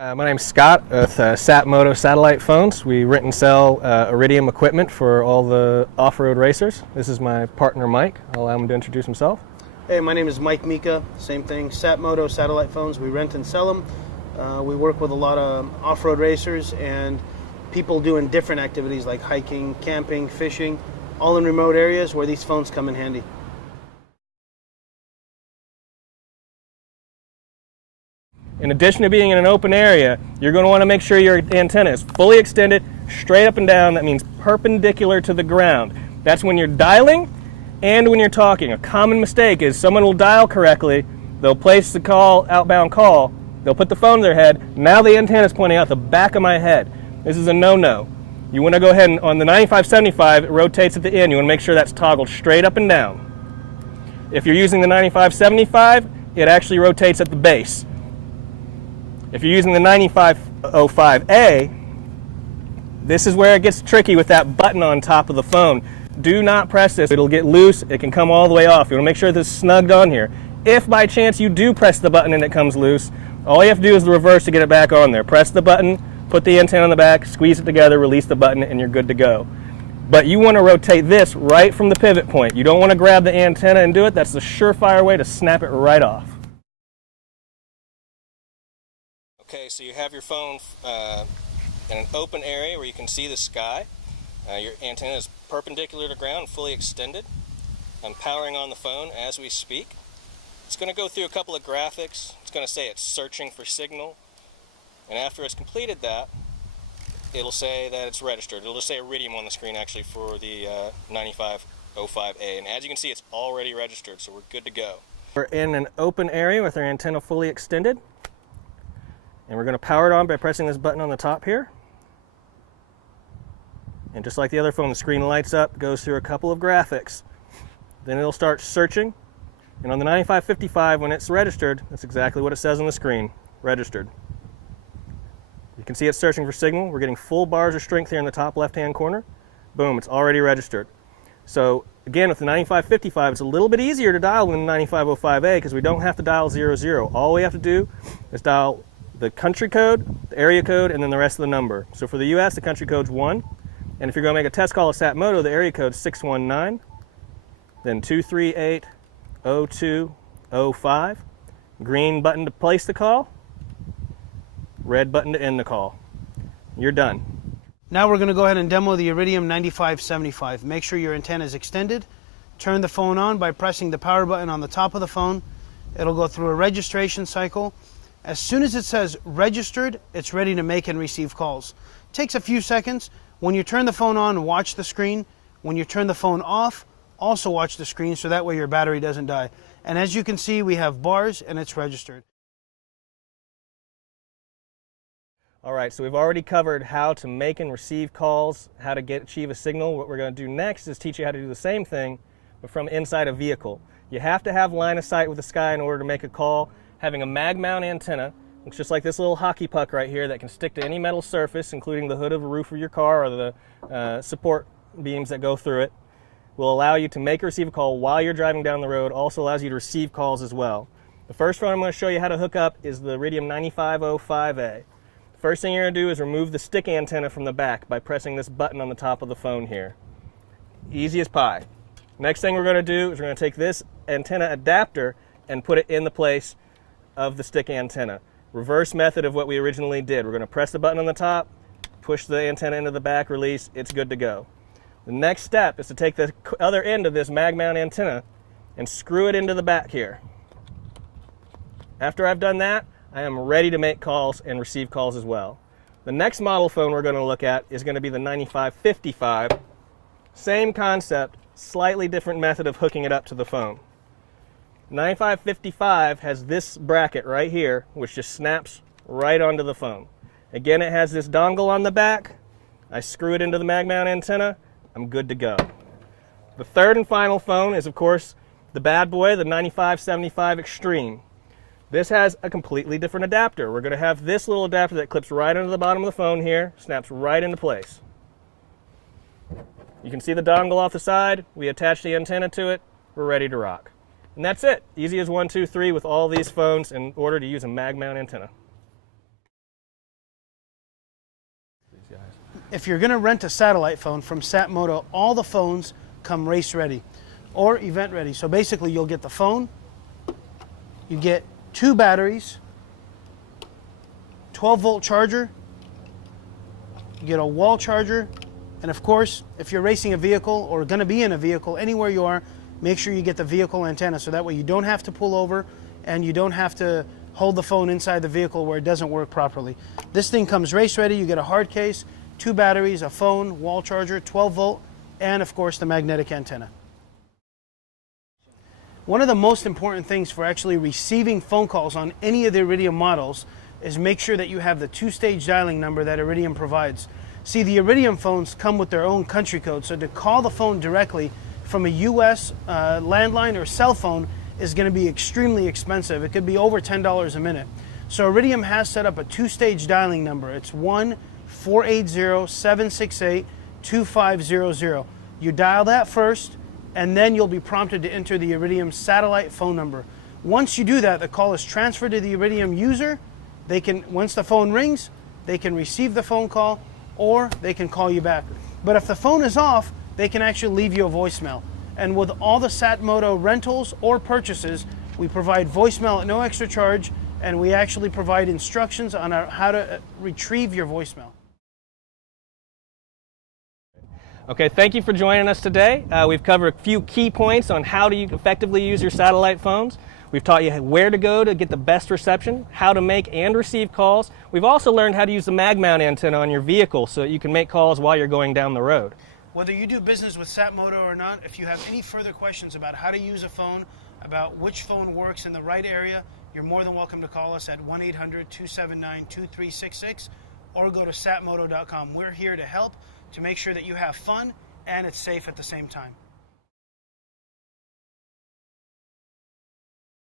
My name's Scott with Satmodo satellite phones. We rent and sell Iridium equipment for all the off-road racers. This is my partner Mike. I'll allow him to introduce himself. Hey, my name is Mike Mika. Same thing, Satmodo satellite phones. We rent and sell them. We work with a lot of off-road racers and people doing different activities like hiking, camping, fishing, all in remote areas where these phones come in handy. In addition to being in an open area, you're going to want to make sure your antenna is fully extended, straight up and down. That means perpendicular to the ground. That's when you're dialing and when you're talking. A common mistake is someone will dial correctly, they'll place the call, outbound call, they'll put the phone to their head, now the antenna is pointing out the back of my head. This is a no-no. You want to go ahead and on the 9575, it rotates at the end. You want to make sure that's toggled straight up and down. If you're using the 9575, it actually rotates at the base. If you're using the 9505A, this is where it gets tricky with that button on top of the phone. Do not press this. It'll get loose. It can come all the way off. You want to make sure this is snugged on here. If by chance you do press the button and it comes loose, all you have to do is the reverse to get it back on there. Press the button, put the antenna on the back, squeeze it together, release the button, and you're good to go. But you want to rotate this right from the pivot point. You don't want to grab the antenna and do it. That's the surefire way to snap it right off. Okay, so you have your phone in an open area where you can see the sky. Your antenna is perpendicular to ground, fully extended. I'm powering on the phone as we speak. It's going to go through a couple of graphics. It's going to say it's searching for signal. And after it's completed that, it'll say that it's registered. It'll just say Iridium on the screen actually for the 9505A. And as you can see, it's already registered, so we're good to go. We're in an open area with our antenna fully extended. And we're going to power it on by pressing this button on the top here. And just like the other phone, the screen lights up, goes through a couple of graphics. Then it'll start searching. And on the 9555, when it's registered, that's exactly what it says on the screen, registered. You can see it's searching for signal. We're getting full bars of strength here in the top left-hand corner. Boom, it's already registered. So again, with the 9555, it's a little bit easier to dial than the 9505A because we don't have to dial 00. All we have to do is dial the country code, the area code, and then the rest of the number. So for the US, the country code's 1. And if you're going to make a test call at Satmodo, the area code's 619, then 238-0205. Green button to place the call, red button to end the call. You're done. Now we're going to go ahead and demo the Iridium 9575. Make sure your antenna is extended. Turn the phone on by pressing the power button on the top of the phone. It'll go through a registration cycle. As soon as it says registered, it's ready to make and receive calls. It takes a few seconds. When you turn the phone on, watch the screen. When you turn the phone off, also watch the screen so that way your battery doesn't die. And as you can see, we have bars and it's registered. All right, so we've already covered how to make and receive calls, how to achieve a signal. What we're going to do next is teach you how to do the same thing, but from inside a vehicle. You have to have line of sight with the sky in order to make a call. Having a mag mount antenna, looks just like this little hockey puck right here that can stick to any metal surface, including the hood of the roof of your car or the support beams that go through it, will allow you to make or receive a call while you're driving down the road. Also allows you to receive calls as well. The first phone I'm going to show you how to hook up is the Iridium 9505A. First thing you're going to do is remove the stick antenna from the back by pressing this button on the top of the phone here. Easy as pie. Next thing we're going to do is we're going to take this antenna adapter and put it in the place of the stick antenna. Reverse method of what we originally did. We're going to press the button on the top, push the antenna into the back, release, it's good to go. The next step is to take the other end of this mag mount antenna and screw it into the back here. After I've done that, I am ready to make calls and receive calls as well. The next model phone we're going to look at is going to be the 9555. Same concept, slightly different method of hooking it up to the phone. 9555 has this bracket right here, which just snaps right onto the phone. Again, it has this dongle on the back. I screw it into the mag mount antenna. I'm good to go. The third and final phone is, of course, the bad boy, the 9575 Extreme. This has a completely different adapter. We're going to have this little adapter that clips right under the bottom of the phone here, snaps right into place. You can see the dongle off the side. We attach the antenna to it. We're ready to rock. And that's it. Easy as 1, 2, 3 with all these phones in order to use a mag mount antenna. if you're going to rent a satellite phone from Satmodo, all the phones come race ready or event ready. So basically you'll get the phone, you get 2 batteries, 12-volt charger, you get a wall charger, and of course, if you're racing a vehicle or going to be in a vehicle, anywhere you are, make sure you get the vehicle antenna so that way you don't have to pull over and you don't have to hold the phone inside the vehicle where it doesn't work properly. This thing comes race ready. You get a hard case, 2 batteries, a phone, wall charger, 12-volt, and of course the magnetic antenna. One of the most important things for actually receiving phone calls on any of the Iridium models is make sure that you have the 2-stage dialing number that Iridium provides. See, the Iridium phones come with their own country code, so to call the phone directly from a US landline or cell phone is going to be extremely expensive. It could be over $10 a minute. So Iridium has set up a 2-stage dialing number. It's 1-480-768-2500. You dial that first, and then you'll be prompted to enter the Iridium satellite phone number. Once you do that, the call is transferred to the Iridium user. They can, once the phone rings, they can receive the phone call or they can call you back. But if the phone is off, they can actually leave you a voicemail. And with all the Satmodo rentals or purchases, we provide voicemail at no extra charge, and we actually provide instructions on how to retrieve your voicemail. Okay, thank you for joining us today. We've covered a few key points on how to effectively use your satellite phones. We've taught you where to go to get the best reception, how to make and receive calls. We've also learned how to use the mag mount antenna on your vehicle so that you can make calls while you're going down the road. Whether you do business with Satmodo or not, if you have any further questions about how to use a phone, about which phone works in the right area, you're more than welcome to call us at 1-800-279-2366 or go to satmodo.com. We're here to help, to make sure that you have fun and it's safe at the same time.